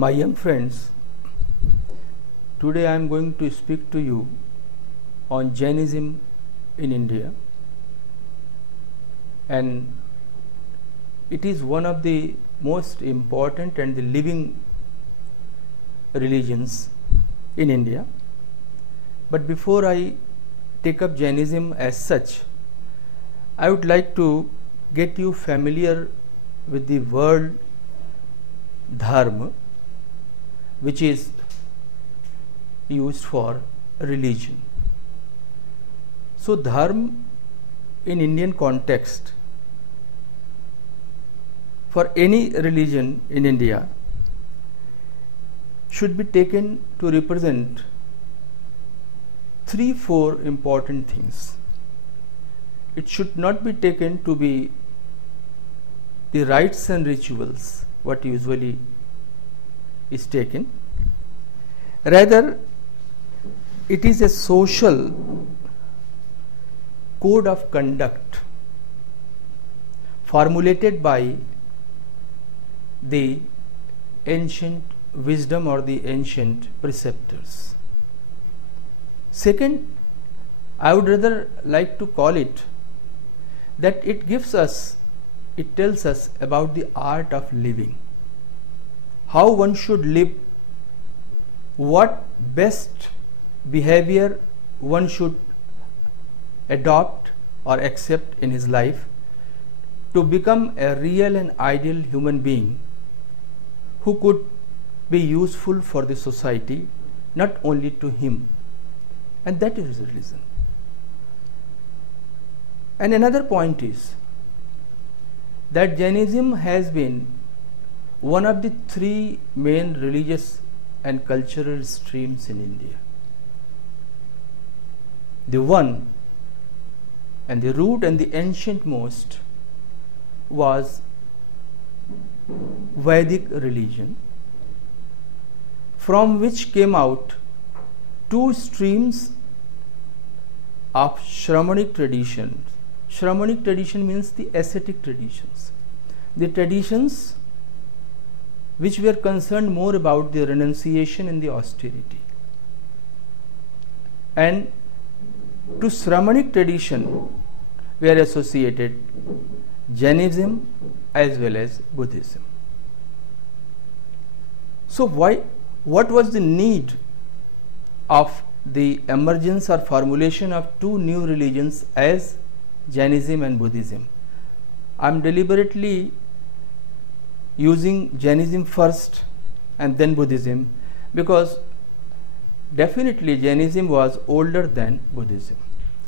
My young friends, today I am going to speak to you on Jainism in India, and it is one of the most important and the living religions in India. But before I take up Jainism as such, I would like to get you familiar with the word dharma, which is used for religion. So dharma in Indian context, for any religion in India, should be taken to represent 3-4 important things. It should not be taken to be the rites and rituals, what usually is taken. Rather, it is a social code of conduct formulated by the ancient wisdom or the ancient preceptors. Second, I would rather like to call it that it tells us about the art of living, how one should live, what best behavior one should adopt or accept in his life to become a real and ideal human being who could be useful for the society, not only to him. And that is religion. And another point is that Jainism has been one of the 3 main religious and cultural streams in India. The one and the root and the ancient most was Vedic religion, from which came out 2 streams of Shramanic traditions. Shramanic tradition means the ascetic traditions, the traditions which were concerned more about the renunciation and the austerity. And to Shramanic tradition were associated Jainism as well as Buddhism. So what was the need of the emergence or formulation of 2 new religions as Jainism and Buddhism? I am deliberately using Jainism first and then Buddhism because definitely Jainism was older than Buddhism,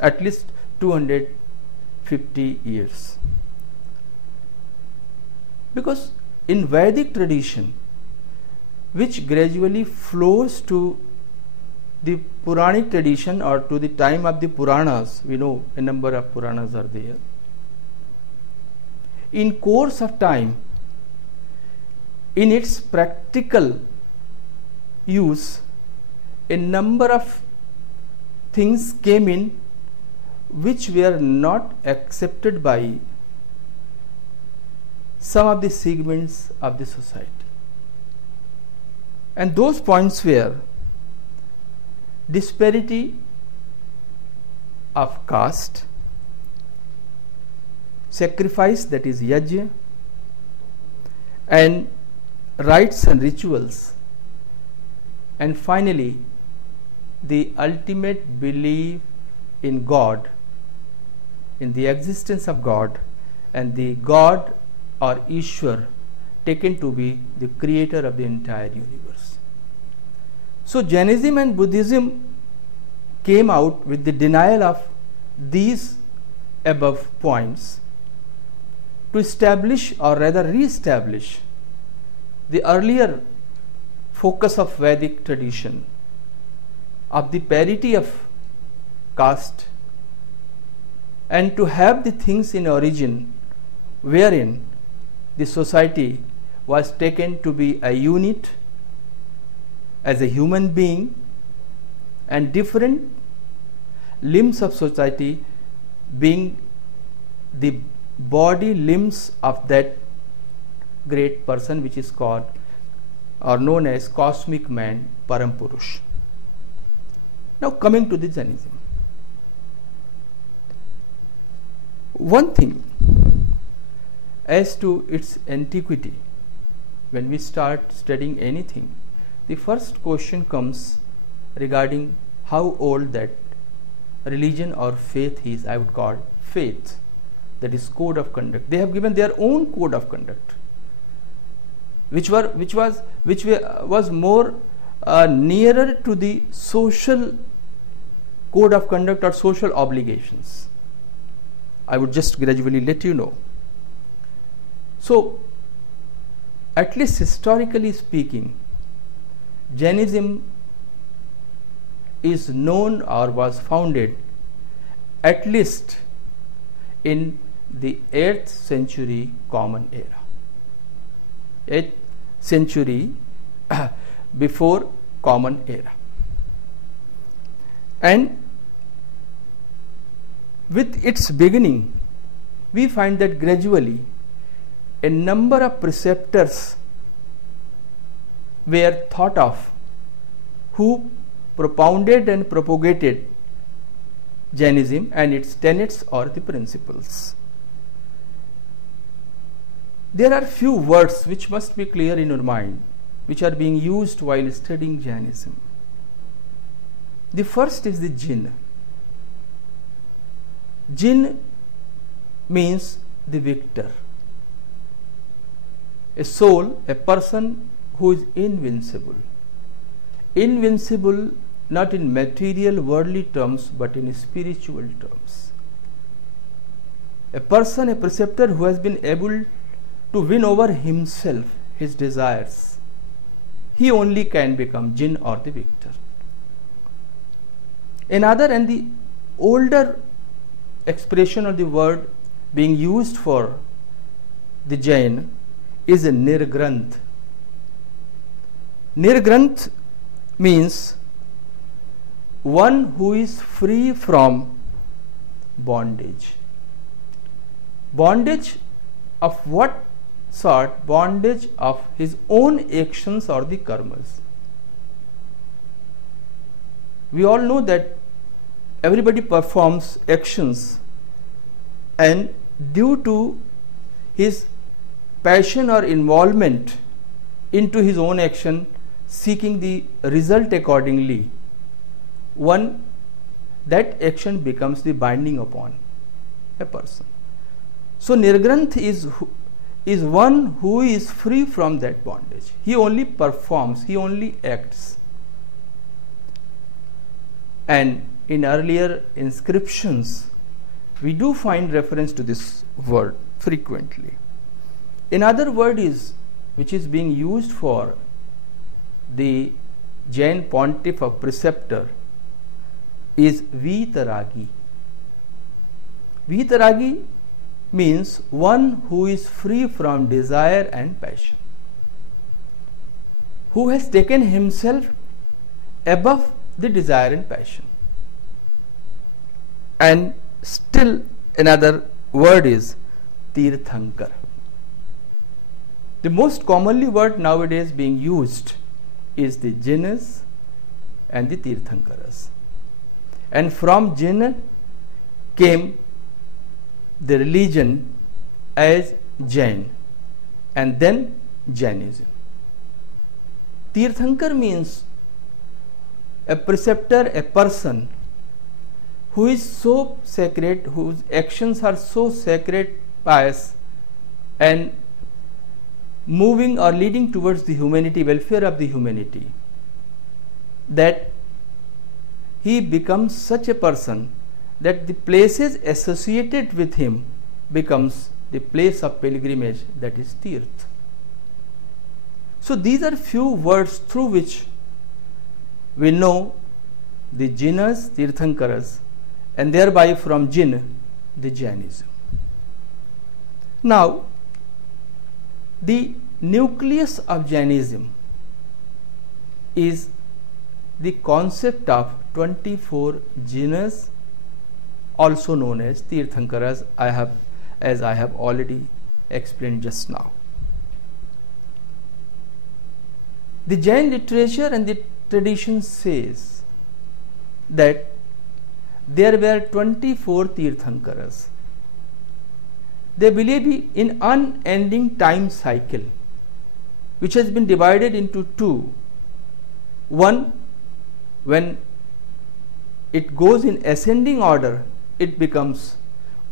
at least 250 years. Because in Vedic tradition, which gradually flows to the Puranic tradition or to the time of the Puranas, we know a number of Puranas are there. In course of time, in its practical use, a number of things came in which were not accepted by some of the segments of the society. And those points were disparity of caste, sacrifice, that is yajna, and rites and rituals, and finally the ultimate belief in God, in the existence of God, and the God or Ishwar taken to be the creator of the entire universe. So Jainism and Buddhism came out with the denial of these above points to establish or rather re-establish the earlier focus of Vedic tradition of the parity of caste, and to have the things in origin wherein the society was taken to be a unit as a human being, and different limbs of society being the body limbs of that great person which is called or known as cosmic man, Parampurush. Now coming to the Jainism. One thing as to its antiquity, when we start studying anything, the first question comes regarding how old that religion or faith is. I would call faith, that is code of conduct. They have given their own code of conduct, which was more nearer to the social code of conduct or social obligations. I would just gradually let you know. So, at least historically speaking, Jainism is known or was founded at least in the 8th century Common Era. 8th century before Common Era. And with its beginning, we find that gradually a number of preceptors were thought of who propounded and propagated Jainism and its tenets or the principles. There are few words which must be clear in your mind, which are being used while studying Jainism. The first is the jin. Jin means the victor, a soul, a person who is invincible. Invincible not in material worldly terms but in spiritual terms. A person, a preceptor who has been able to win over himself, his desires, he only can become jin or the victor. Another and the older expression of the word being used for the Jain is a Nirgranth. Nirgranth means one who is free from bondage. Bondage of what sort? Bondage of his own actions or the karmas. We all know that everybody performs actions, and due to his passion or involvement into his own action, seeking the result accordingly, that action becomes the binding upon a person. So Nirgranth is one who is free from that bondage. He only performs, he only acts. And in earlier inscriptions, we do find reference to this word frequently. Another word which is being used for the Jain pontiff or preceptor is Vitaragi. Vitaragi means one who is free from desire and passion, who has taken himself above the desire and passion. And still another word is Tirthankar. The most commonly word nowadays being used is the Jainas and the Tirthankaras. And from Jain came the religion as Jain and then Jainism. Tirthankar means a preceptor, a person who is so sacred, whose actions are so sacred, pious, and moving or leading towards the humanity, welfare of the humanity, that he becomes such a person that the places associated with him becomes the place of pilgrimage, that is Tirth. So these are few words through which we know the Jainas, Tirthankaras, and thereby from Jain the Jainism. Now, the nucleus of Jainism is the concept of 24 Jainas, also known as Tirthankaras, as I have already explained just now. The Jain literature and the tradition says that there were 24 Tirthankaras. They believe in unending time cycle, which has been divided into two. One, when it goes in ascending order, it becomes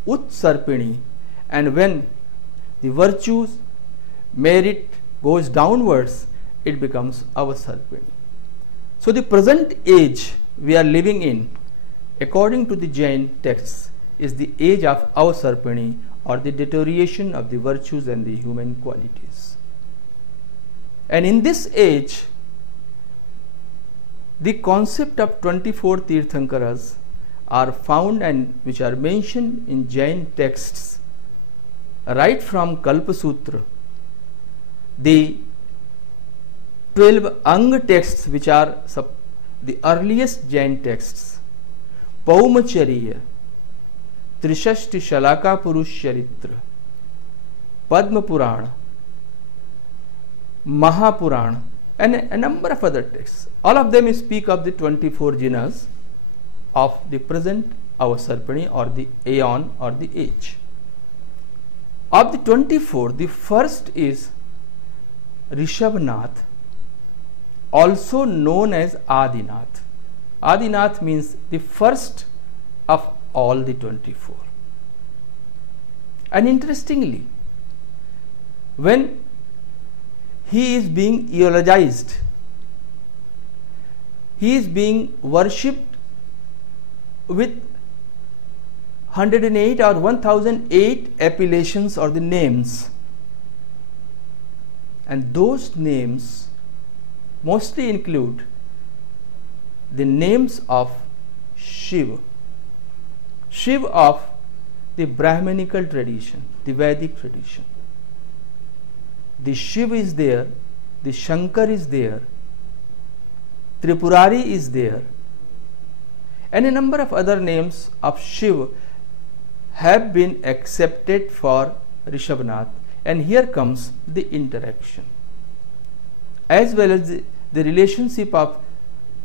Utsarpini, and when the virtues, merit goes downwards, it becomes Avasarpini. So the present age we are living in, according to the Jain texts, is the age of Avasarpini, or the deterioration of the virtues and the human qualities. And in this age, the concept of 24 Tirthankaras are found and which are mentioned in Jain texts right from Kalpasutra. The 12 Ang texts, which are the earliest Jain texts, Paumacharya, Trishashti Shalaka Purush Charitra, Padma Purana, Mahapurana, and a number of other texts. All of them speak of the 24 jinas of the present Avasarpini, or the aeon, or the age. Of the 24, the first is Rishabhnath, also known as Adinath. Adinath means the first of all the 24. And interestingly, when he is being eulogized, he is being worshipped with 108 or 1008 appellations, or the names, and those names mostly include the names of Shiva, Shiv of the Brahmanical tradition, the Vedic tradition. The Shiv is there, the Shankar is there, Tripurari is there, and a number of other names of Shiv have been accepted for Rishabhnath. And here comes the interaction, as well as the relationship of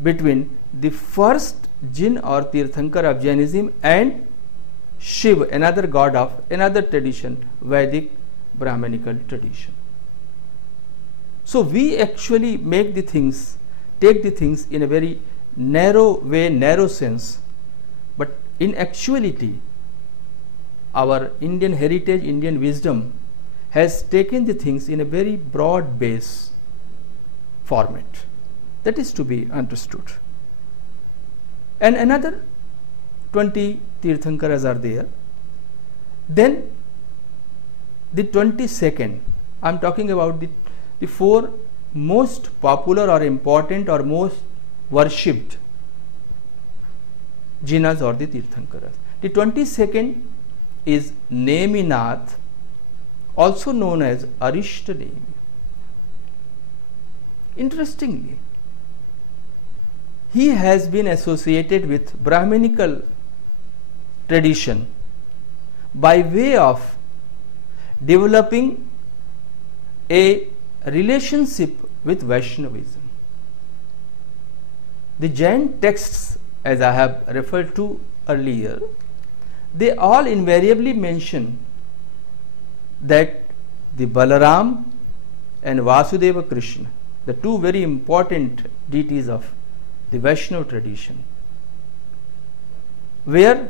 between the first Jin or Tirthankar of Jainism and Shiv, another god of another tradition, Vedic Brahmanical tradition. So we actually take the things in a very narrow way, narrow sense, but in actuality, our Indian heritage, Indian wisdom has taken the things in a very broad base format that is to be understood. And another 20 Tirthankaras are there. Then the 22nd, I am talking about the four most popular or important or most worshipped jinas or the Tirthankaras. The 22nd is Neminath, also known as Arishtademi. Interestingly, he has been associated with Brahmanical tradition by way of developing a relationship with Vaishnavism. The Jain texts, as I have referred to earlier, they all invariably mention that the Balaram and Vasudeva Krishna, the two very important deities of the Vaishnava tradition, were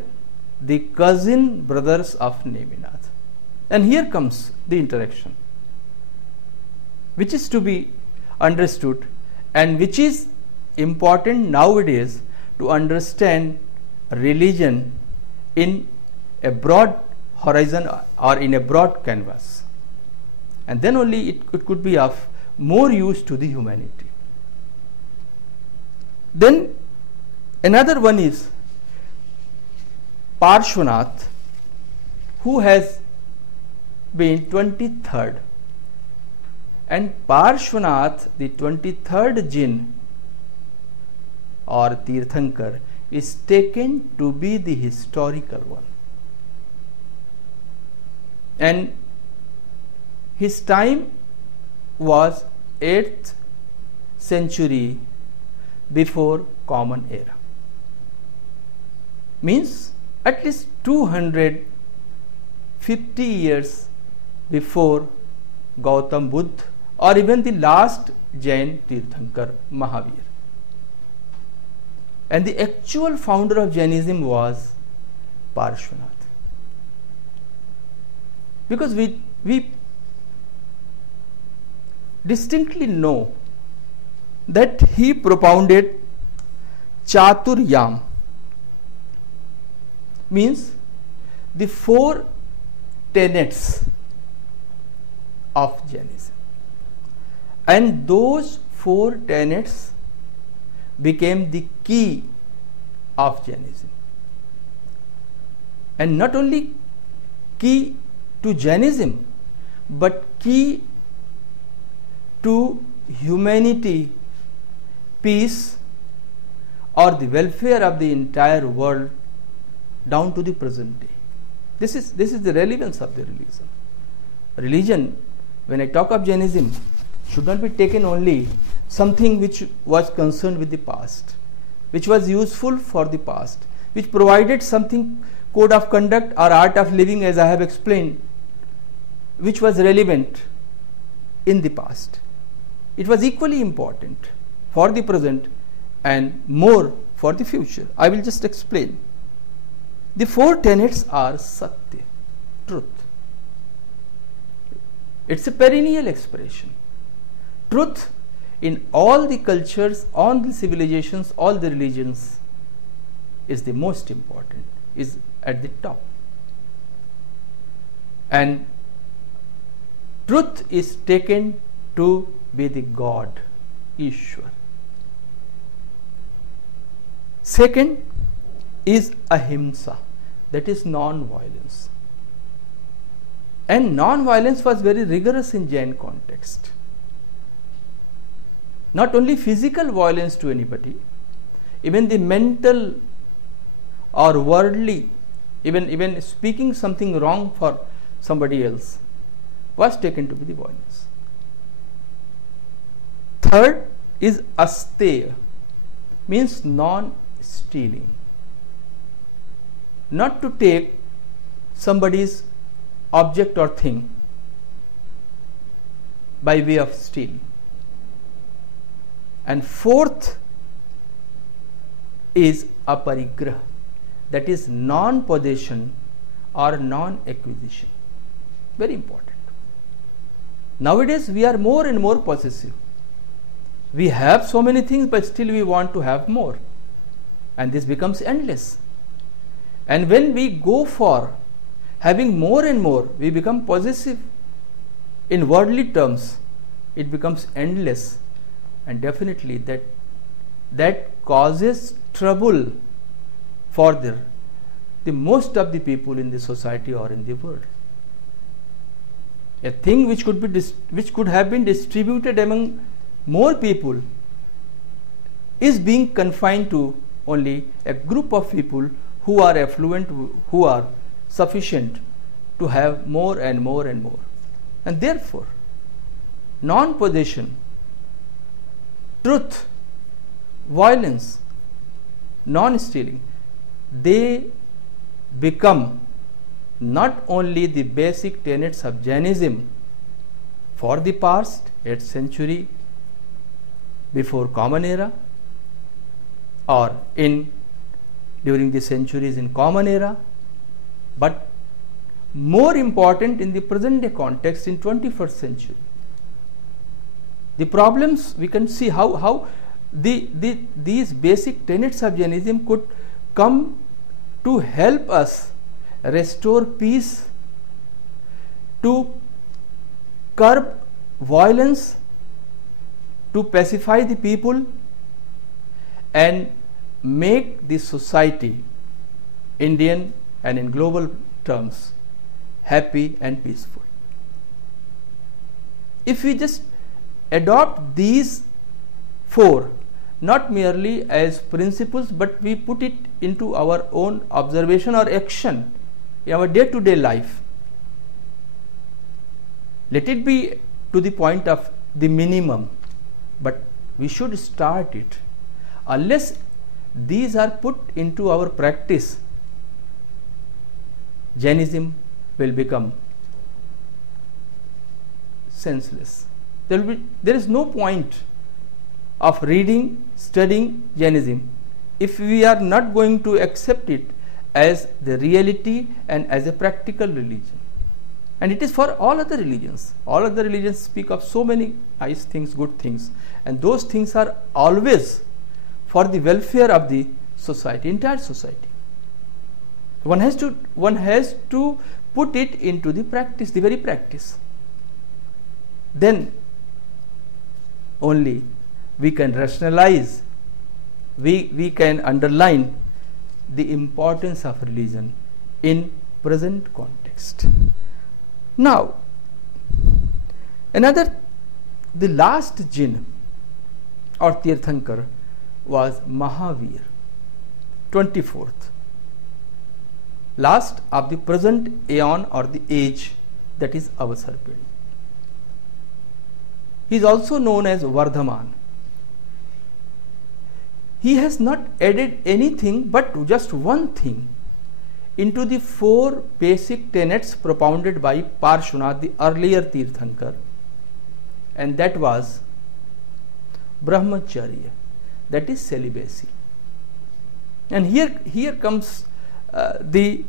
the cousin brothers of Neminath. And here comes the interaction, which is to be understood and which is important nowadays to understand religion in a broad horizon or in a broad canvas, and then only it could be of more use to the humanity. Then another one is Parshvanath, who has been 23rd, and Parshvanath, the 23rd Jin or Tirthankar, is taken to be the historical one, and his time was 8th century before Common Era. Means at least 250 years before Gautam Buddha or even the last Jain Tirthankar Mahavir. And the actual founder of Jainism was Parshvanath. Because we distinctly know that he propounded Chaturyam, means the 4 tenets of Jainism, and those 4 tenets became the key of Jainism, and not only key to Jainism but key to humanity, peace, or the welfare of the entire world down to the present day. This is the relevance of the religion. Religion, when I talk of Jainism, should not be taken only something which was concerned with the past, which was useful for the past, which provided something, code of conduct or art of living, as I have explained, which was relevant in the past. It was equally important for the present and more for the future. I will just explain. The 4 tenets are Satya, truth. It's a perennial expression. Truth in all the cultures, all the civilizations, all the religions is the most important, is at the top. And truth is taken to be the God, Ishwar. Second is ahimsa, that is non-violence. And non-violence was very rigorous in Jain context. Not only physical violence to anybody, even the mental or worldly, even speaking something wrong for somebody else was taken to be the violence. Third is asteya, means non-stealing. Not to take somebody's object or thing by way of stealing. And fourth is aparigraha, that is non-possession or non-acquisition. Very important. Nowadays we are more and more possessive. We have so many things, but still we want to have more, and this becomes endless. And when we go for having more and more, we become possessive. In worldly terms, it becomes endless, and definitely that causes trouble for the most of the people in the society or in the world. A thing which could have been distributed among more people is being confined to only a group of people who are affluent, who are sufficient to have more and more and more. And therefore, non-possession, truth, violence, non-stealing, they become not only the basic tenets of Jainism for the past 8th century before Common Era, or during the centuries in Common Era, but more important in the present day context in 21st century. The problems, we can see how these basic tenets of Jainism could come to help us restore peace, to curb violence, to pacify the people, and make the society, Indian and in global terms, happy and peaceful. If we just adopt these 4, not merely as principles, but we put it into our own observation or action in our day-to-day life, let it be to the point of the minimum, but We should start it. Unless these are put into our practice, Jainism will become senseless. There is no point of reading, studying Jainism if we are not going to accept it as the reality and as a practical religion. And it is for all other religions. All other religions speak of so many nice things, good things, and those things are always for the welfare of the society, entire society. One has to put it into the practice, the very practice. Then only we can rationalize, we can underline the importance of religion in present context. Now, the last jinn or Tirthankar was Mahavir, 24th, last of the present aeon or the age, that is Avasarpini. He is also known as Vardhaman. He has not added anything but just one thing into the 4 basic tenets propounded by Parshvanath, the earlier Tirthankar, and that was Brahmacharya, that is celibacy. And here comes the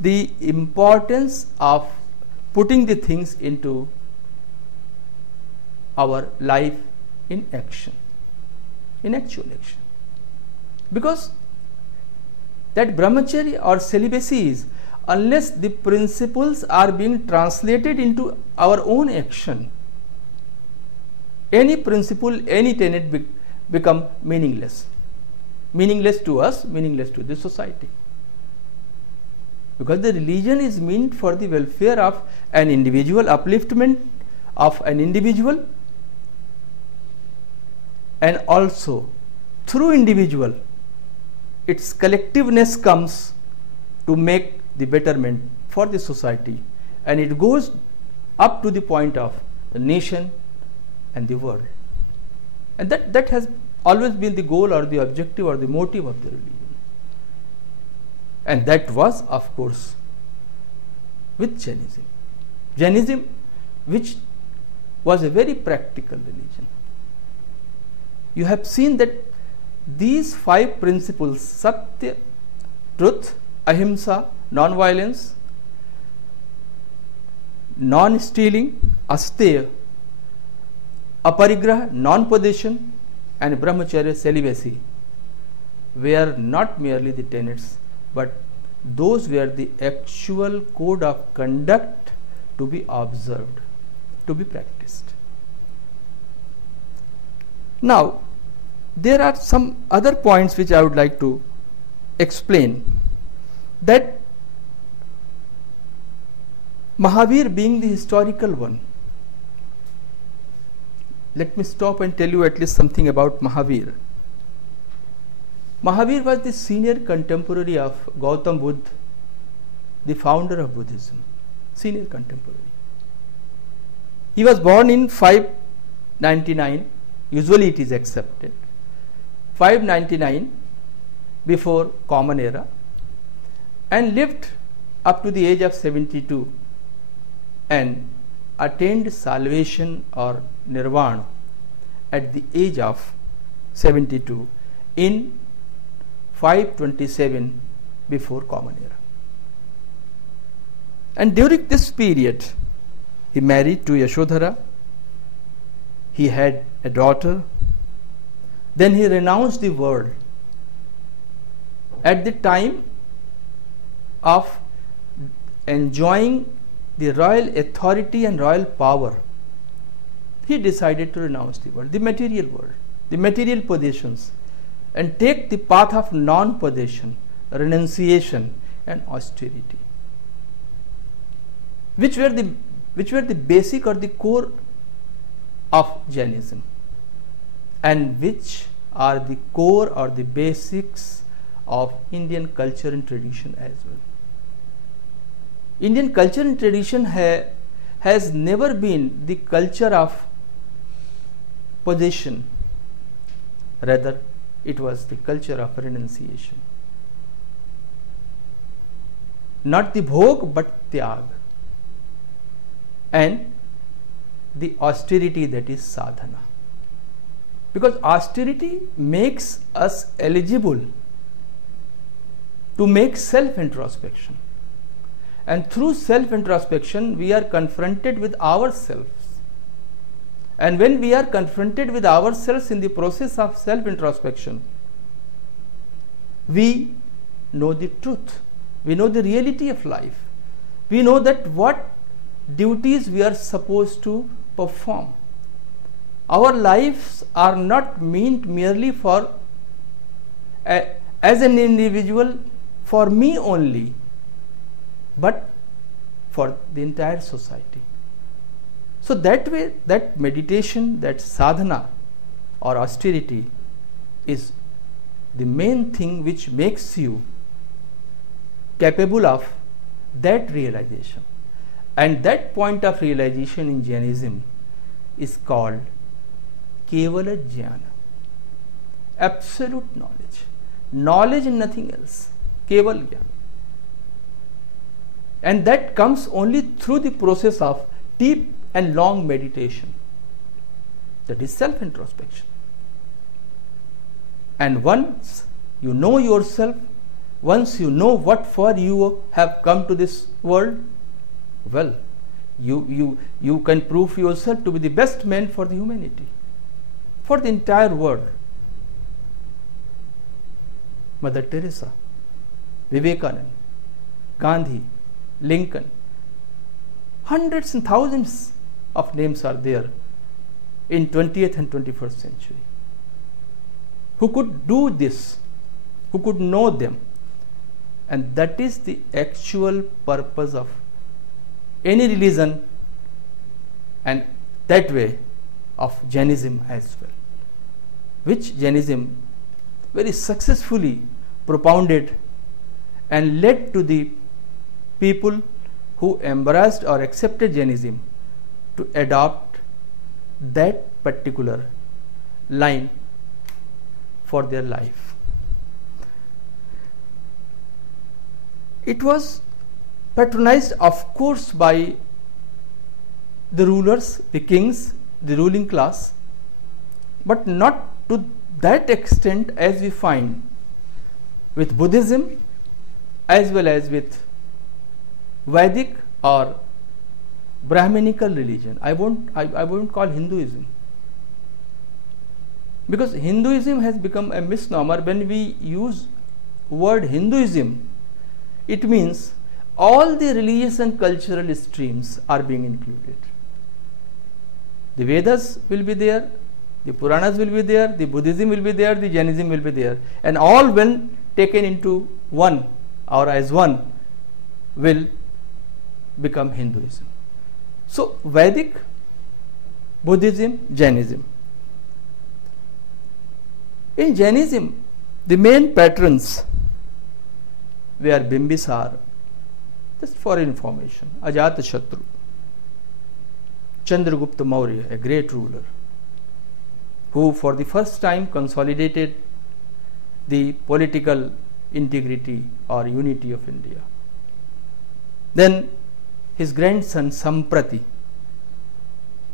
importance of putting the things into our life in action, in actual action. Because that brahmacharya or celibacy is, unless the principles are being translated into our own action, any principle, any tenet become meaningless. Meaningless to us, meaningless to the society. Because the religion is meant for the welfare of an individual, upliftment of an individual, and also through individual its collectiveness comes to make the betterment for the society, and it goes up to the point of the nation and the world. And that has always been the goal or the objective or the motive of the religion. And that was, of course, with Jainism. Jainism, which was a very practical religion. You have seen that these 5 principles, Satya, truth, Ahimsa, non-violence, non-stealing, Asteya, Aparigraha, non-possession, and Brahmacharya, celibacy, were not merely the tenets, but those were the actual code of conduct to be observed, to be practiced. Now, there are some other points which I would like to explain. That Mahavir being the historical one, let me stop and tell you at least something about Mahavir. Mahavir was the senior contemporary of Gautam Buddha, the founder of Buddhism, senior contemporary. He was born in 599, usually it is accepted, 599 before Common Era, and lived up to the age of 72 and attained salvation or nirvana at the age of 72 in 527 before Common Era. And during this period, he married to Yashodhara, he had a daughter, then he renounced the world. At the time of enjoying the royal authority and royal power, he decided to renounce the world, the material possessions, and take the path of non-possession, renunciation and austerity, which were the basic or the core of Jainism, and which are the core or the basics of Indian culture and tradition as well. Indian culture and tradition has never been the culture of possession. Rather, it was the culture of renunciation. Not the bhog, but tyag. And the austerity, that is sadhana. Because austerity makes us eligible to make self-introspection. And through self-introspection, we are confronted with ourselves. And when we are confronted with ourselves in the process of self-introspection, we know the truth. We know the reality of life. We know that what duties we are supposed to perform. Our lives are not meant merely for, as an individual, for me only, but for the entire society. So that way, that meditation, that sadhana or austerity is the main thing which makes you capable of that realization. And that point of realization in Jainism is called Kevala Jnana, absolute knowledge. Knowledge and nothing else, Keval Jnana. And that comes only through the process of deep and long meditation, that is self-introspection. And once you know yourself, once you know what for you have come to this world, well, you can prove yourself to be the best man for the humanity, for the entire world. Mother Teresa, Vivekananda, Gandhi, Lincoln, hundreds and thousands of names are there in 20th and 21st century who could do this, who could know them. And that is the actual purpose of any religion, and that way of Jainism as well, which Jainism very successfully propounded and led to the people who embraced or accepted Jainism to adopt that particular line for their life. It was patronized, of course, by the rulers, the kings, the ruling class, but not to that extent as we find with Buddhism as well as with Vedic or Brahminical religion. I won't call Hinduism, because Hinduism has become a misnomer. When we use word Hinduism, it means all the religious and cultural streams are being included. The Vedas will be there, the Puranas will be there, the Buddhism will be there, the Jainism will be there, and all when taken into one or as one will become Hinduism. So Vedic, Buddhism, Jainism. In Jainism, the main patrons were Bimbisara, just for information, Ajatashatru, Chandragupta Maurya, a great ruler, who for the first time consolidated the political integrity or unity of India. Then his grandson Samprati,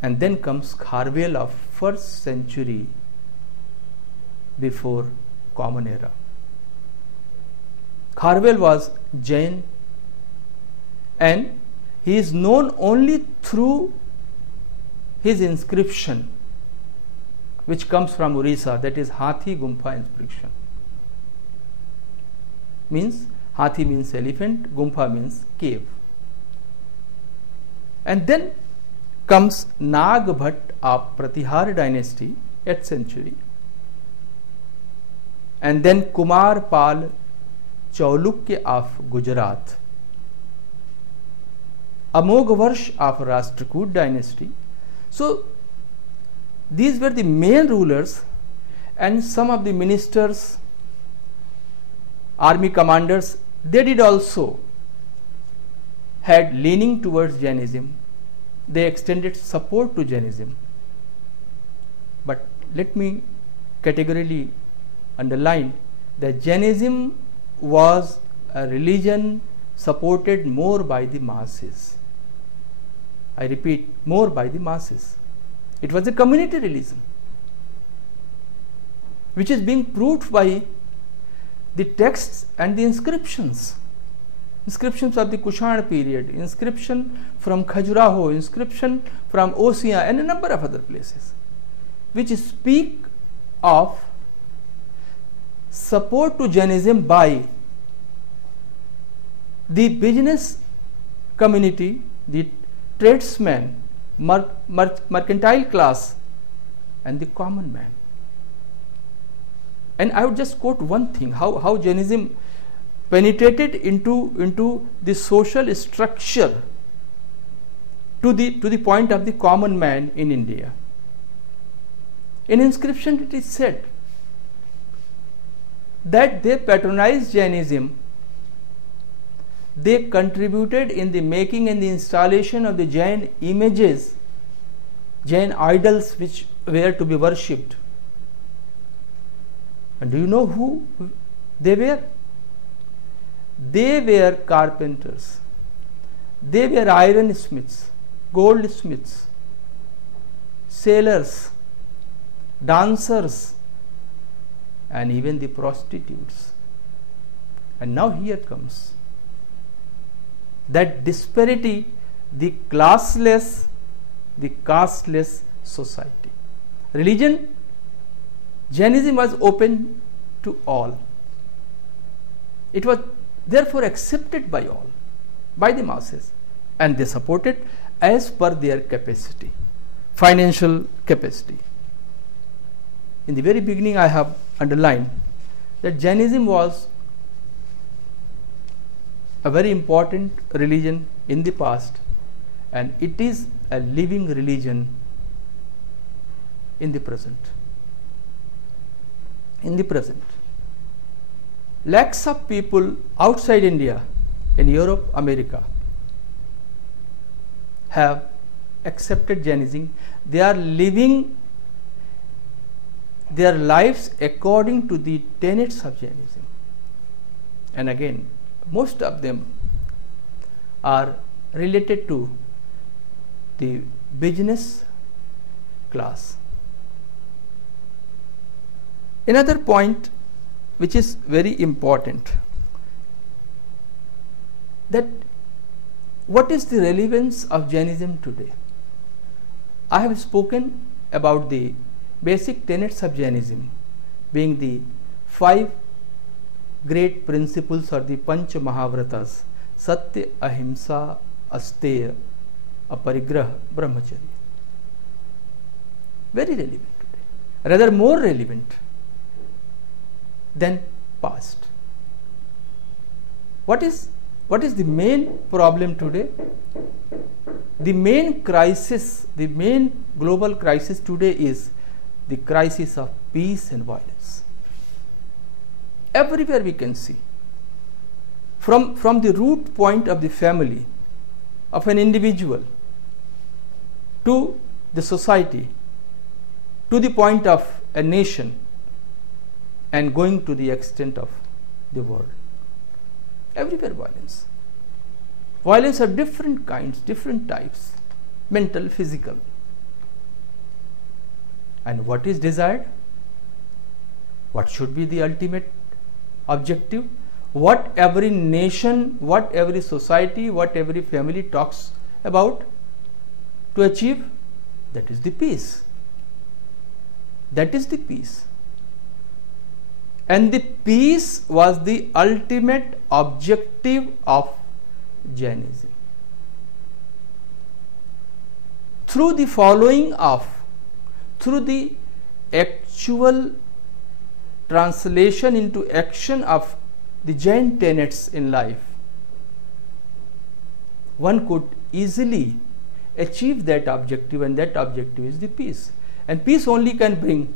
and then comes Kharvel of 1st century before Common Era. Kharvel was Jain, and he is known only through his inscription, which comes from Orissa, that is Hathi Gumpha inscription. Means Hathi means elephant, Gumpha means cave. And then comes Nag Bhatt of Pratihar dynasty, 8th century, and then Kumar Pal Chaulukya of Gujarat, Amoghavarsh of Rashtrakoot dynasty. So these were the main rulers, and some of the ministers, army commanders, they did also had leaning towards Jainism. They extended support to Jainism. But let me categorically underline that Jainism was a religion supported more by the masses. I repeat, more by the masses. It was a community religion, which is being proved by the texts and the inscriptions. Inscriptions of the Kushan period, inscription from Khajuraho, inscription from Osia, and a number of other places, which speak of support to Jainism by the business community, the tradesmen, mercantile class, and the common man. And I would just quote one thing, how Jainism penetrated into the social structure to the point of the common man in India. In inscription it is said that they patronized Jainism, they contributed in the making and the installation of the Jain images, Jain idols which were to be worshipped. And do you know who they were? They were carpenters, they were ironsmiths, goldsmiths, sailors, dancers, and even the prostitutes. And now here comes that disparity, the classless, the casteless society. Religion, Jainism was open to all. It was therefore accepted by all, by the masses, and they supported as per their capacity, financial capacity. In the very beginning I have underlined that Jainism was a very important religion in the past, and it is a living religion in the present. In the present, lakhs of people outside India, in Europe, America, have accepted Jainism. They are living their lives according to the tenets of Jainism. And again, most of them are related to the business class. Another point which is very important, that what is the relevance of Jainism today? I have spoken about the basic tenets of Jainism, being the 5 great principles or the Panch Mahavratas: Satya, Ahimsa, Asteya, Aparigraha, Brahmacharya. Very relevant today, rather more relevant than past. What is the main problem today? The main crisis, the main global crisis today is the crisis of peace and violence. Everywhere we can see, from the root point of the family, of an individual, to the society, to the point of a nation, and going to the extent of the world. Everywhere violence. Violence of different kinds, different types, mental, physical. And what is desired? What should be the ultimate objective? What every nation, what every society, what every family talks about to achieve? That is the peace. That is the peace. And the peace was the ultimate objective of Jainism. Through the following of, through the actual translation into action of the Jain tenets in life, one could easily achieve that objective, and that objective is the peace. And peace only can bring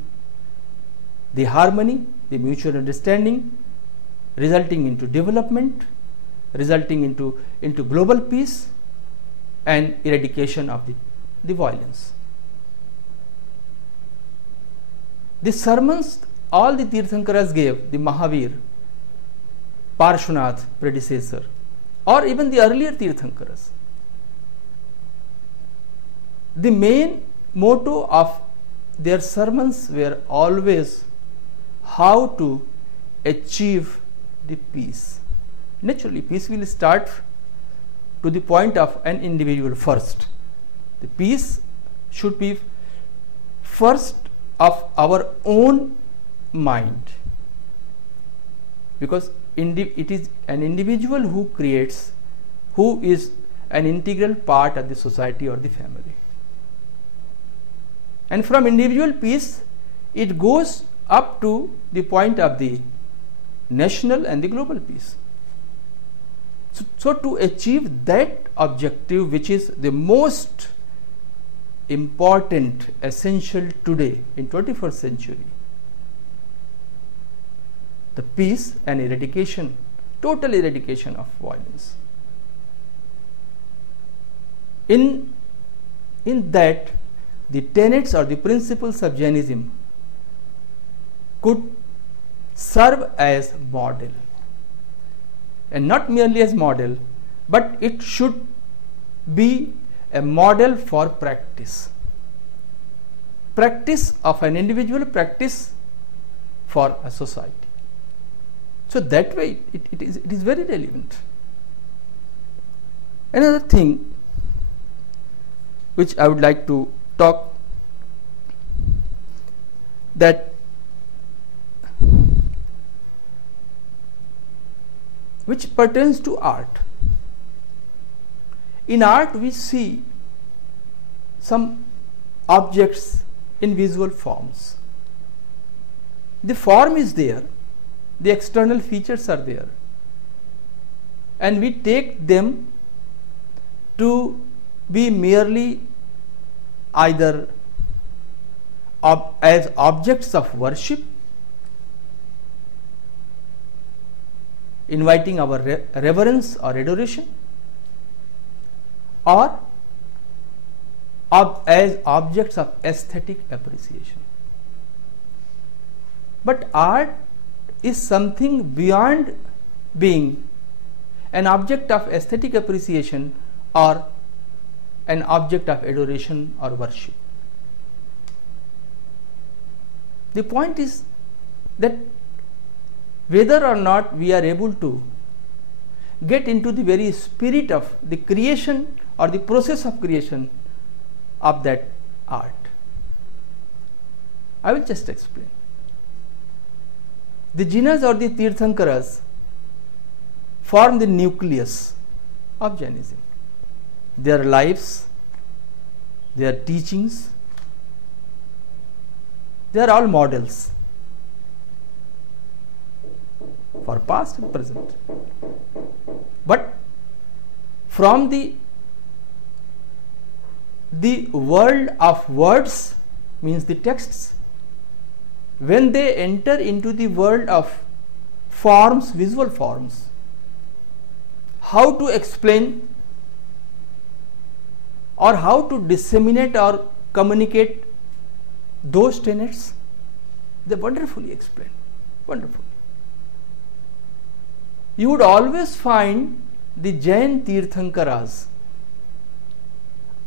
the harmony, the mutual understanding, resulting into development, resulting into global peace and eradication of the violence. The sermons all the Tirthankaras gave, the Mahavir, Parshvanath predecessor, or even the earlier Tirthankaras, the main motto of their sermons were always how to achieve the peace. Naturally, peace will start to the point of an individual first. The peace should be first of our own mind, because it is an individual who creates, who is an integral part of the society or the family. And from individual peace, it goes up to the point of the national and the global peace. So to achieve that objective, which is the most important, essential today in 21st century, the peace and eradication, total eradication of violence. In that, the tenets or the principles of Jainism could serve as model, and not merely as model, but it should be a model for practice of an individual, practice for a society. So that way it is very relevant. Another thing which I would like to talk, that which pertains to art. In art we see some objects in visual forms. The form is there, the external features are there, and we take them to be merely either as objects of worship, inviting our reverence or adoration, or as objects of aesthetic appreciation. But art is something beyond being an object of aesthetic appreciation or an object of adoration or worship. The point is that whether or not we are able to get into the very spirit of the creation or the process of creation of that art. I will just explain. The Jinas or the Tirthankaras form the nucleus of Jainism. Their lives, their teachings, they are all models for past and present. But from the world of words, means the texts, when they enter into the world of forms, visual forms, how to explain or how to disseminate or communicate those tenets, they wonderfully explain, wonderfully. You would always find the Jain Tirthankaras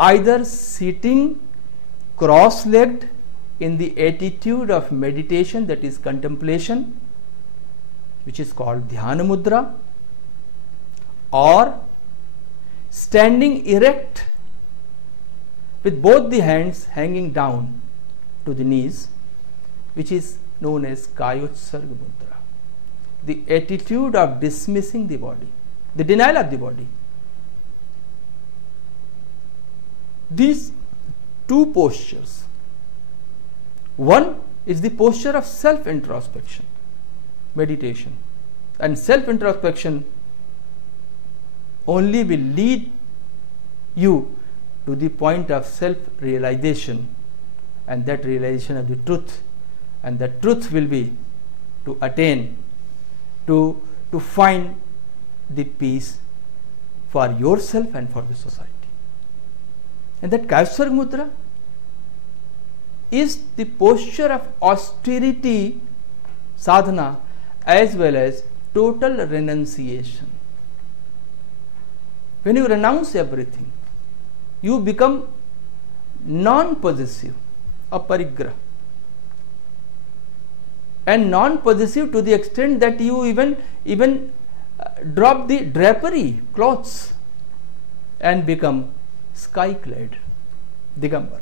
either sitting cross-legged in the attitude of meditation, that is contemplation, which is called Dhyana Mudra, or standing erect with both the hands hanging down to the knees, which is known as Kayotsarga Mudra, the attitude of dismissing the body, the denial of the body. These two postures, one is the posture of self-introspection, meditation, and self-introspection only will lead you to the point of self-realization, and that realization of the truth, and the truth will be to attain, to find the peace for yourself and for the society. And that Kayotsarga Mudra is the posture of austerity, sadhana, as well as total renunciation. When you renounce everything, you become non-possessive, aparigraha, and non-possessive to the extent that you even drop the drapery, clothes, and become sky-clad, Digambar.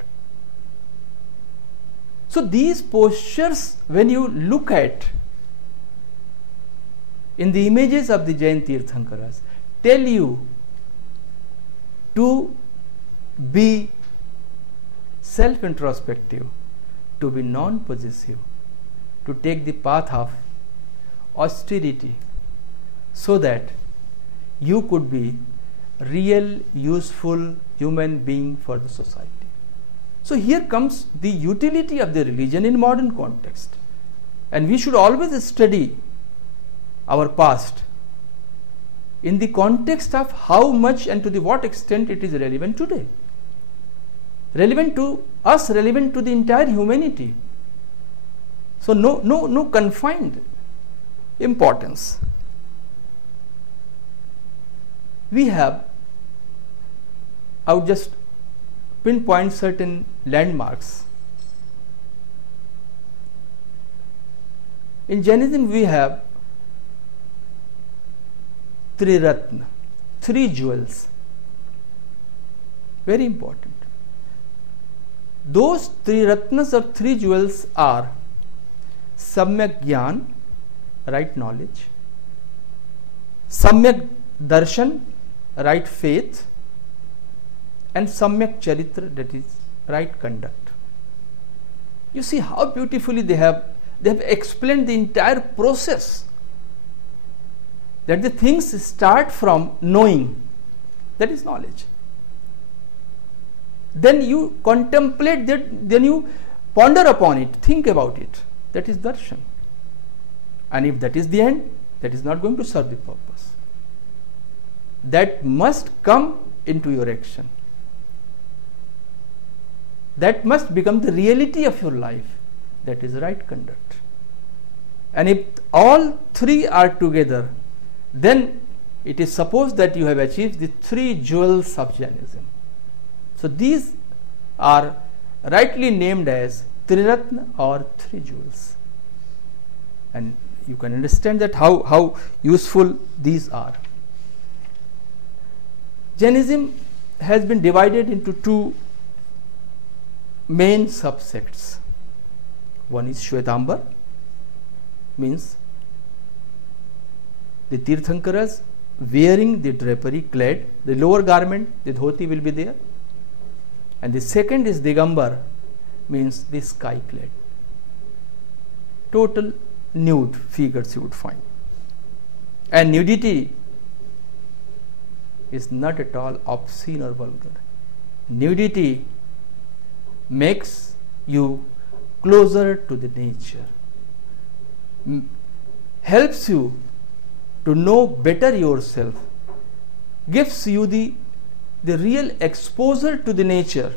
So these postures, when you look at in the images of the Jain Tirthankaras, tell you to be self-introspective, to be non-possessive, to take the path of austerity, so that you could be real, useful human being for the society. So here comes the utility of the religion in modern context, and we should always study our past in the context of how much and to the what extent it is relevant today, relevant to us, relevant to the entire humanity. So no confined importance. We have, I would just pinpoint certain landmarks. In Jainism we have Triratna, 3 jewels, very important. Those 3 ratnas or 3 jewels are Samyak Gyan, right knowledge, Samyak Darshan, right faith, and Samyak Charitra, that is right conduct. You see how beautifully they have explained the entire process, that the things start from knowing, that is knowledge. Then you contemplate that, then you ponder upon it, think about it, that is darshan. And if that is the end, that is not going to serve the purpose. That must come into your action. That must become the reality of your life, that is right conduct. And if all 3 are together, then it is supposed that you have achieved the 3 jewels of Jainism. So these are rightly named as Triratna or 3 jewels. And you can understand that how useful these are. Jainism has been divided into 2 main subsects. One is Shwetambar, means the Tirthankaras wearing the drapery clad, the lower garment, the dhoti will be there. And the second is Digambar, means the sky clad. Total nude figures you would find. And nudity is not at all obscene or vulgar. Nudity makes you closer to the nature, helps you to know better yourself, gives you the real exposure to the nature,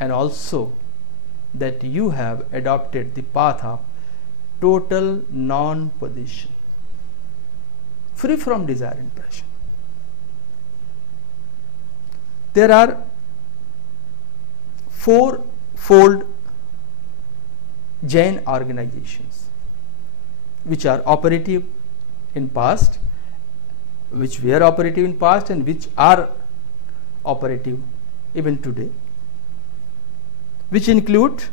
and also that you have adopted the path of total non-possession, free from desire and passion. There are 4-fold Jain organizations which are operative in past, which were operative in past, and which are operative even today, which include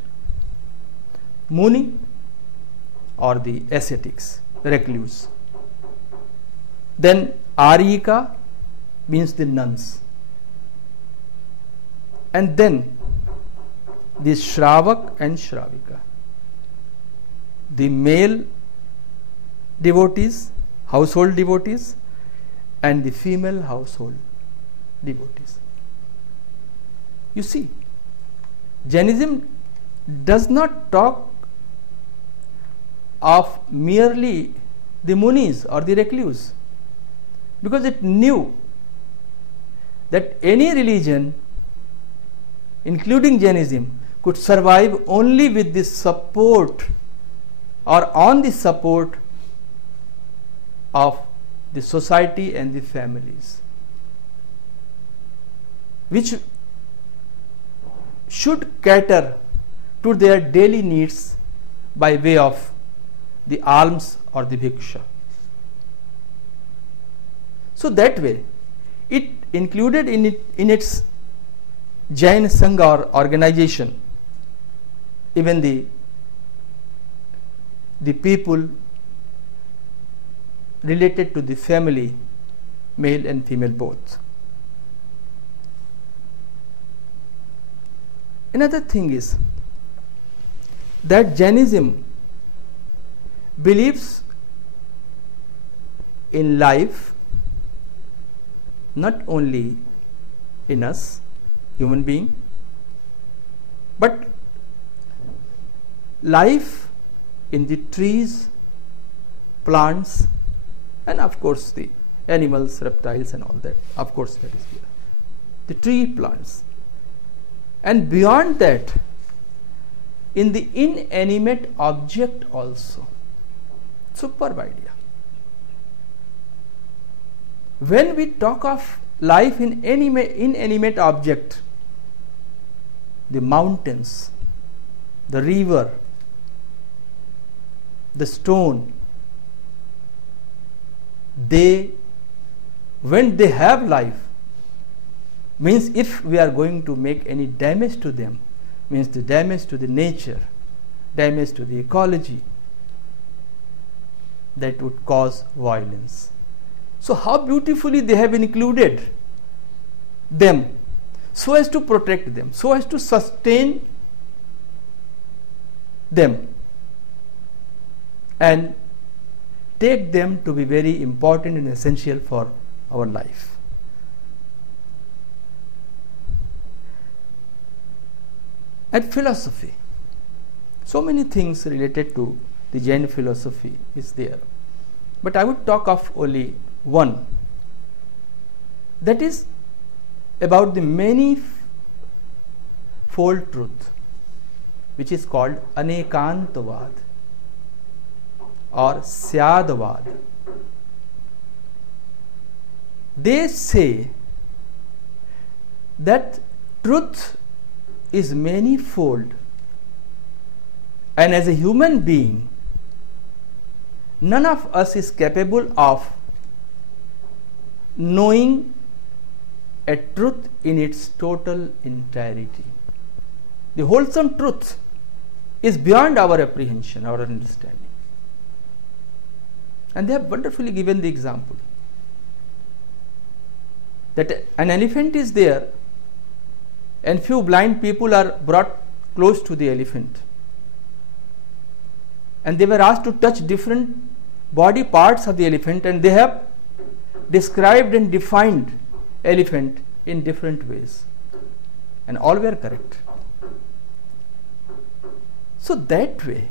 Muni or the ascetics, the recluse. Then Aryika means the nuns. And then the Shravak and Shravika, the male devotees, household devotees, and the female household devotees. You see, Jainism does not talk of merely the munis or the recluse, because it knew that any religion, including Jainism, could survive only with the support or on the support of the society and the families, which should cater to their daily needs by way of the alms or the bhiksha. So that way, it included in its Jain Sangha or organization even the people related to the family, male and female both. Another thing is that Jainism believes in life, not only in us, human being, but life in the trees, plants, and of course the animals, reptiles and all that. Of course that is there. The tree, plants. And beyond that, in the inanimate object also. Superb idea. When we talk of life in inanimate object, the mountains, the river, the stone, when they have life, means if we are going to make any damage to them, means the damage to the nature, damage to the ecology, that would cause violence. So how beautifully they have included them so as to protect them, so as to sustain them and take them to be very important and essential for our life. And philosophy, so many things related to the Jain philosophy is there, but I would talk of only one, that is about the manifold truth, which is called Anekantavad or Syadvad. They say that truth is manifold, and as a human being, none of us is capable of knowing a truth in its total entirety. The wholesome truth is beyond our apprehension, our understanding. And they have wonderfully given the example that an elephant is there and few blind people are brought close to the elephant, and they were asked to touch different body parts of the elephant, and they have described and defined elephant in different ways, and all were correct. So that way,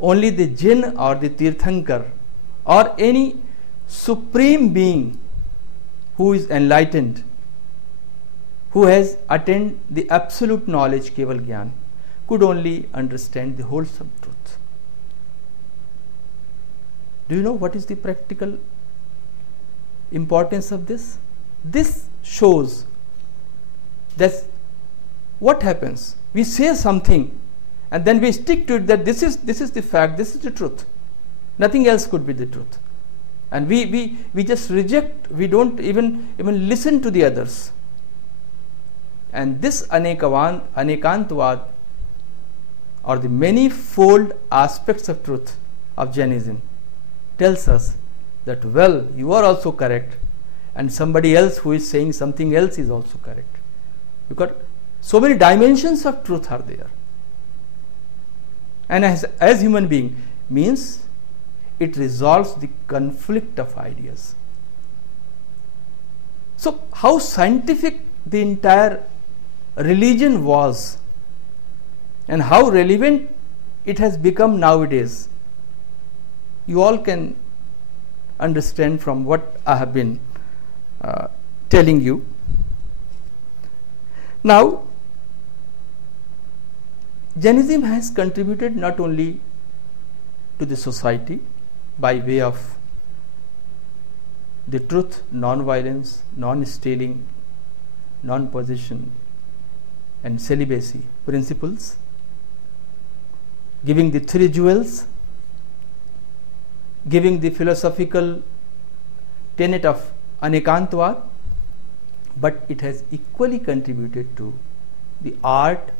only the jinn or the tirthankar or any supreme being who is enlightened, who has attained the absolute knowledge, Keval Gyan, could only understand the wholesome truth. Do you know what is the practical importance of this? This shows that what happens, we say something and then we stick to it, that this is the fact, this is the truth, nothing else could be the truth, and we just reject, we don't even listen to the others. And this Anekantvad or the manifold aspects of truth of Jainism tells us that, well, you are also correct, and somebody else who is saying something else is also correct, because so many dimensions of truth are there. And as human being, means it resolves the conflict of ideas. So how scientific the entire religion was and how relevant it has become nowadays, you all can understand from what I have been telling you. Now, Jainism has contributed not only to the society by way of the truth, non-violence, non-stealing, non-possession and celibacy principles, giving the three jewels, giving the philosophical tenet of Anekantvad, but it has equally contributed to the art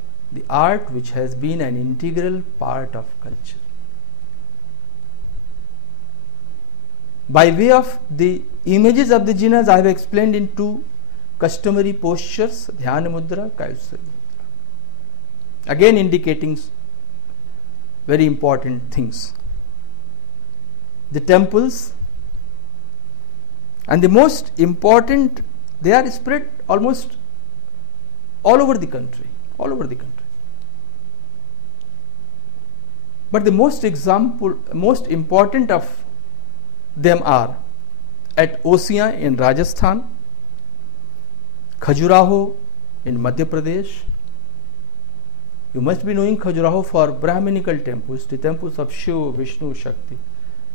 which has been an integral part of culture. By way of the images of the jhanas, I have explained in two customary postures, Dhyana Mudra, Kayusya Mudra, again indicating very important things. The temples, and the most important, they are spread almost all over the country. But the most important of them are at Osia in Rajasthan, Khajuraho in Madhya Pradesh. You must be knowing Khajuraho for Brahminical temples, the temples of Shiva, Vishnu, Shakti.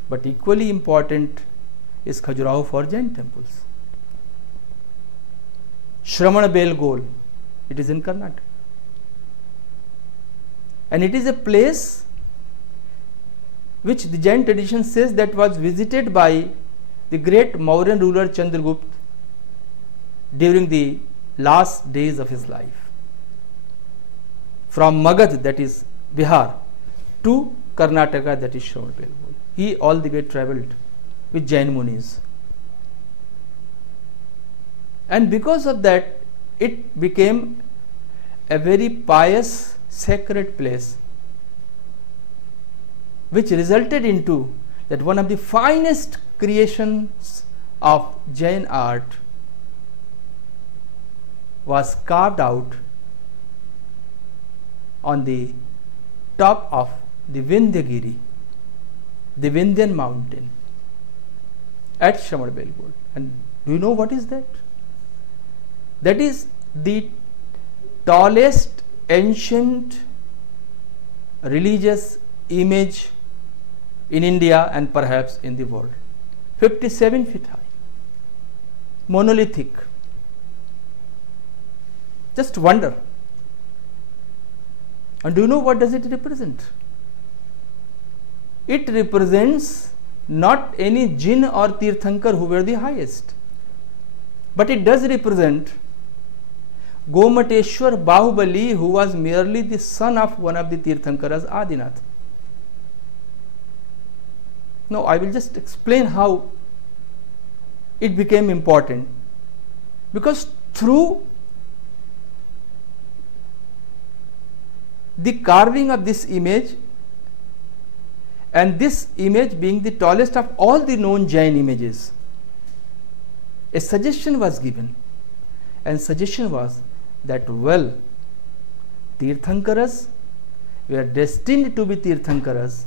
But equally important is Khajuraho for Jain temples. Shramana Belgol, it is in Karnataka. And it is a place which the Jain tradition says that was visited by the great Mauryan ruler Chandragupta during the last days of his life. From Magad, that is Bihar, to Karnataka, that is Shravan Belgol. He all the way travelled with Jain Munis. And because of that, it became a very pious, sacred place, which resulted into that one of the finest creations of Jain art was carved out on the top of the Vindhyagiri, the Vindhyan mountain at Shravan Belgol. And do you know what is that? That is the tallest ancient religious image in India and perhaps in the world. 57 feet high, monolithic. Just wonder. And do you know what does it represent? It represents not any jinn or tirthankar who were the highest, but it does represent Gomateshwar Bahubali, who was merely the son of one of the tirthankaras, Adinath. Now I will just explain how it became important, because through the carving of this image, and this image being the tallest of all the known Jain images, a suggestion was given, and suggestion was that, well, Tirthankaras were destined to be Tirthankaras.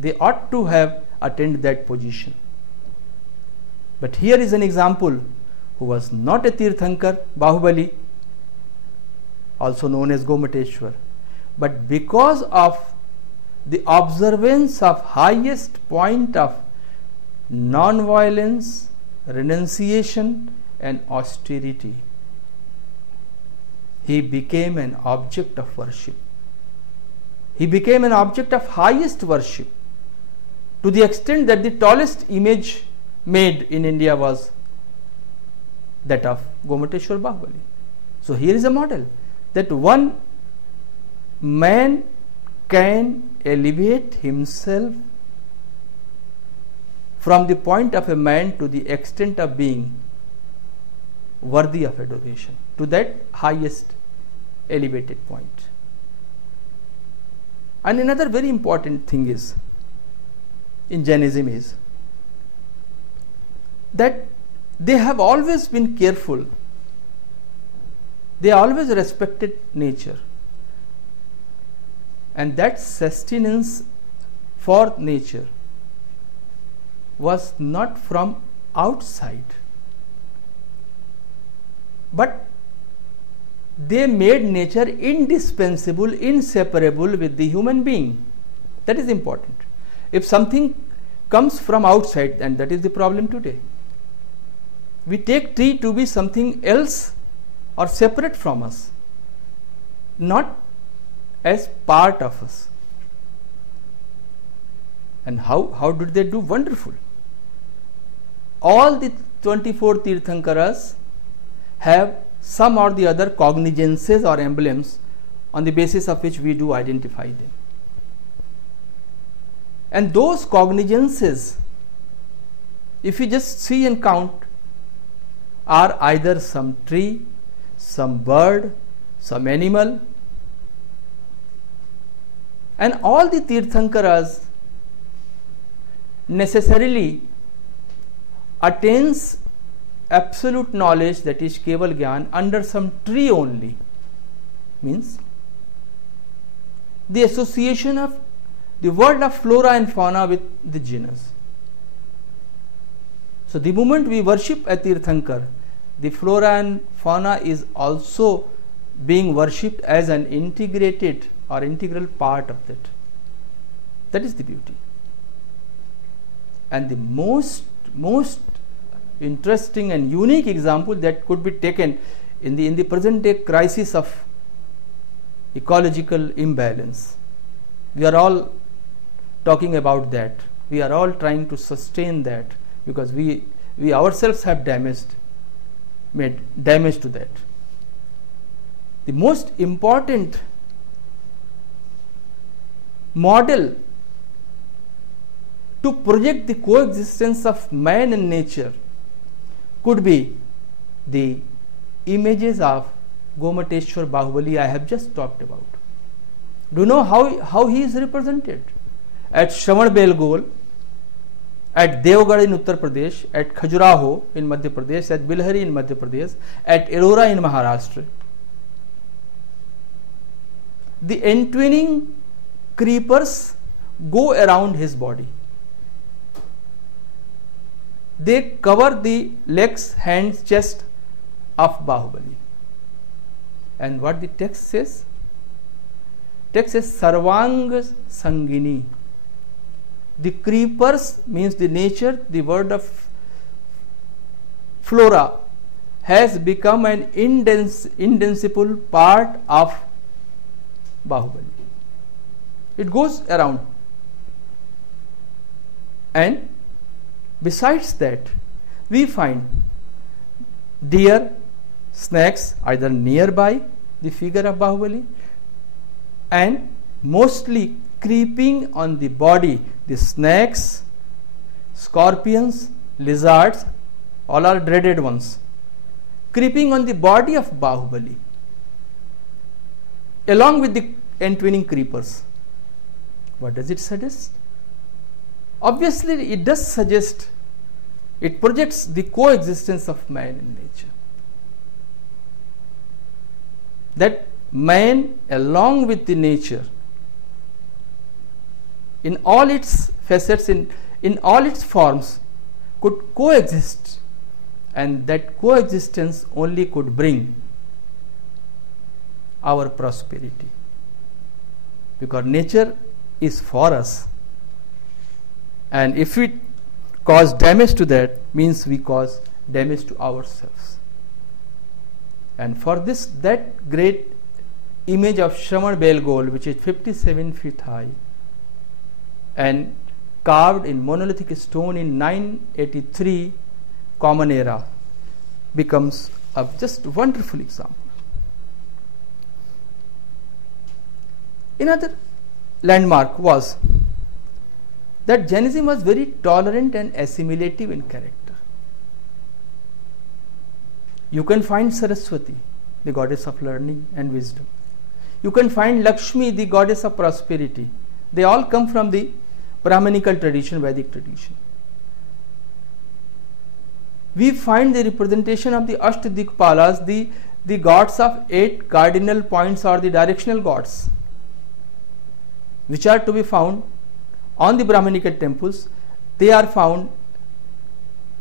They ought to have attained that position. But here is an example who was not a Tirthankar, Bahubali, also known as Gomateshwar, but because of the observance of highest point of non-violence, renunciation and austerity, he became an object of worship. He became an object of highest worship, to the extent that the tallest image made in India was that of Gomateshwar Bahubali. So here is a model that one man can elevate himself from the point of a man to the extent of being worthy of adoration, to that highest elevated point. And another very important thing is in Jainism is that they have always been careful. They always respected nature, and that sustenance for nature was not from outside, but they made nature indispensable, inseparable with the human being. That is important. If something comes from outside, and that is the problem today. We take tree to be something else or separate from us, not as part of us. And how did they do? Wonderful. All the 24 Tirthankaras have some or the other cognizances or emblems on the basis of which we do identify them. And those cognizances, if you just see and count, are either some tree, some bird, some animal. And all the Tirthankaras necessarily attains absolute knowledge, that is Keval Gyan, under some tree only. Means the association of the world of flora and fauna with the genus. So the moment we worship a Tirthankar, the flora and fauna is also being worshipped as an integrated or integral part of that. That is the beauty. And the most interesting and unique example that could be taken in the present day crisis of ecological imbalance. We are all talking about that. We are all trying to sustain that because we ourselves have made damage to that. The most important model to project the coexistence of man and nature could be the images of Gomateshwar Bahubali I have just talked about. Do you know how he is represented? At Shravan Belgol, at Devgarh in Uttar Pradesh, at Khajuraho in Madhya Pradesh, at Bilhari in Madhya Pradesh, at Ellora in Maharashtra. The entwining creepers go around his body. They cover the legs, hands, chest of Bahubali. And what the text says? Text says Sarvang Sangini. The creepers means the nature, the word of flora has become an indensable part of Bahubali. It goes around. And besides that, we find deer, snakes either nearby the figure of Bahubali and mostly creeping on the body. The snakes, scorpions, lizards, all are dreaded ones, creeping on the body of Bahubali along with the entwining creepers. What does it suggest? Obviously, it does suggest, it projects the coexistence of man and nature. That man, along with the nature, in all its facets, in all its forms, could coexist, and that coexistence only could bring our prosperity. Because nature is for us. And if we cause damage to that, means we cause damage to ourselves. And for this, that great image of Shravan Belgol, which is 57 feet high and carved in monolithic stone in 983 Common Era, becomes a just wonderful example. Another landmark was that Jainism was very tolerant and assimilative in character. You can find Saraswati, the goddess of learning and wisdom. You can find Lakshmi, the goddess of prosperity. They all come from the Brahmanical tradition, Vedic tradition. We find the representation of the Ashtadikpalas, the gods of 8 cardinal points or the directional gods, which are to be found on the Brahmanical temples. They are found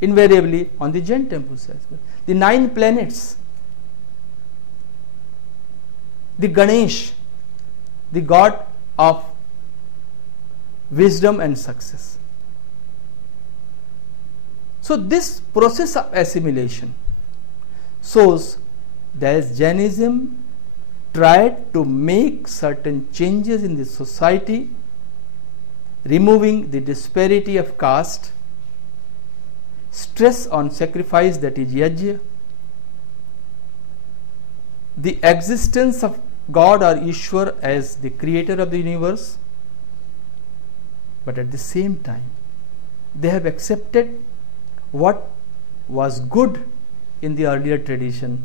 invariably on the Jain temples as well. The 9 planets the Ganesh, the god of wisdom and success. So this process of assimilation shows that Jainism tried to make certain changes in the society, removing the disparity of caste, stress on sacrifice, that is yajna, the existence of God or Ishwar as the creator of the universe, but at the same time they have accepted what was good in the earlier tradition,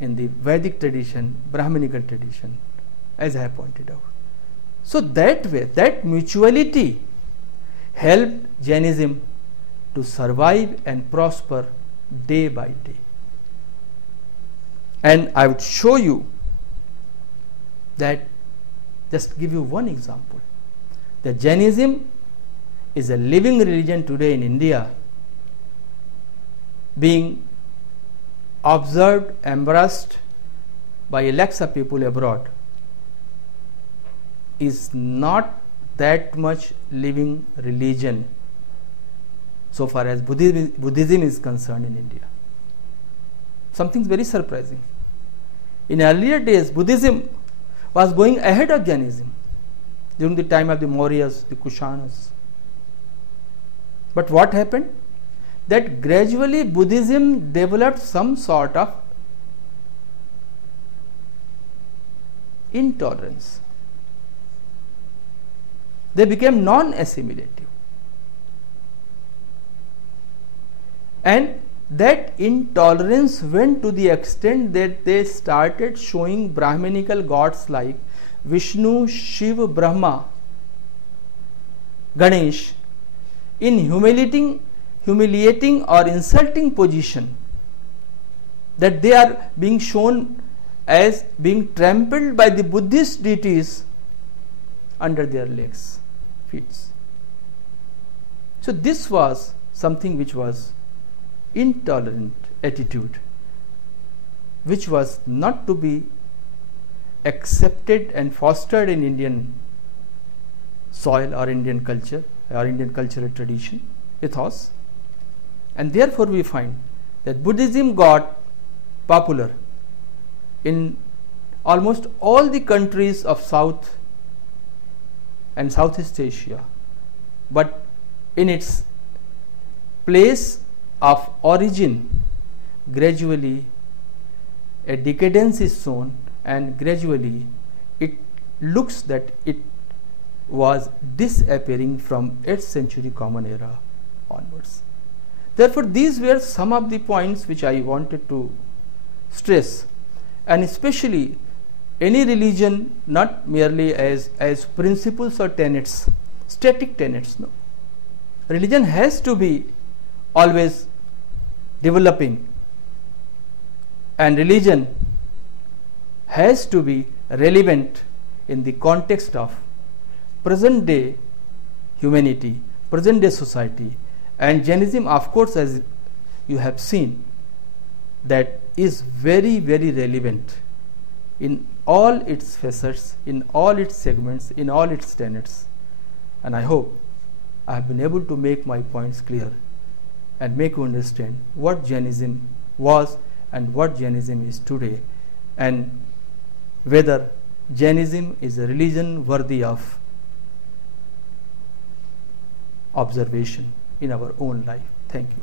in the Vedic tradition, Brahminical tradition, as I have pointed out. So that way, that mutuality helped Jainism to survive and prosper day by day. And I would show you that, just give you one example, that Jainism is a living religion today in India, being observed, embraced by lakhs of people abroad, is not that much living religion so far as Buddhism is concerned in India. Something very surprising. In earlier days, Buddhism was going ahead of Jainism during the time of the Mauryas, the Kushanas. But what happened? That gradually Buddhism developed some sort of intolerance. They became non-assimilative. And that intolerance went to the extent that they started showing Brahminical gods like Vishnu, Shiva, Brahma, Ganesh in humiliating or insulting position, that they are being shown as being trampled by the Buddhist deities under their legs, feet. So this was something which was intolerant attitude, which was not to be accepted and fostered in Indian soil or Indian culture or Indian cultural tradition, ethos. And therefore we find that Buddhism got popular in almost all the countries of South and Southeast Asia, but in its place of origin, gradually a decadence is shown, and gradually it looks that it was disappearing from 8th century Common Era onwards. Therefore, these were some of the points which I wanted to stress, and especially any religion not merely as principles or tenets, static tenets. No, religion has to be always developing, and religion has to be relevant in the context of present day humanity, present day society. And Jainism, of course, as you have seen, that is very, very relevant in all its facets, in all its segments, in all its tenets. And I hope I have been able to make my points clear and make you understand what Jainism was and what Jainism is today, and whether Jainism is a religion worthy of observation in our own life. Thank you.